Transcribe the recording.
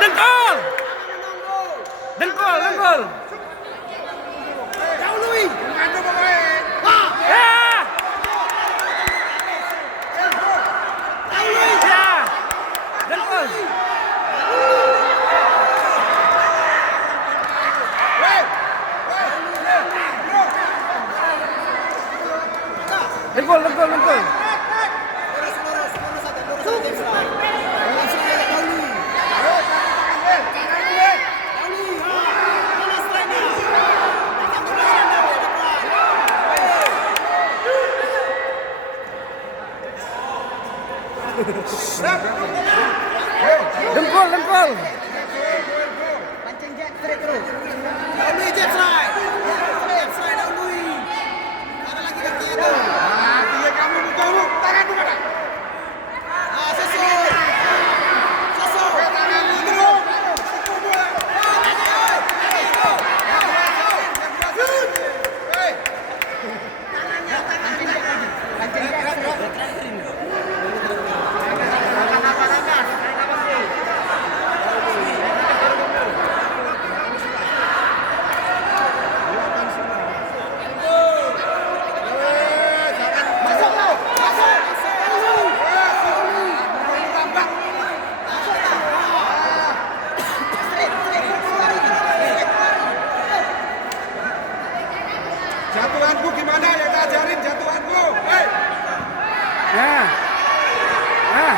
Dengkul. Dengkul, dengkul. Dahului. Ya. Dahului. Ya. Dengkul. Dengkul, dengkul, dengkul. Lurus aja. Langsung aja dahului. Dahului. Mana strike-nya? Satu pelanggaran Dahului, Dengkul, dengkul. pancing jet straight terus. Dahului jet strike. Jet strike Dahului. Ada lagi kakinya tuh. Susul. Susul. Jatuhanku gimana ya, ajarin jatuhanku. Ya. Ya.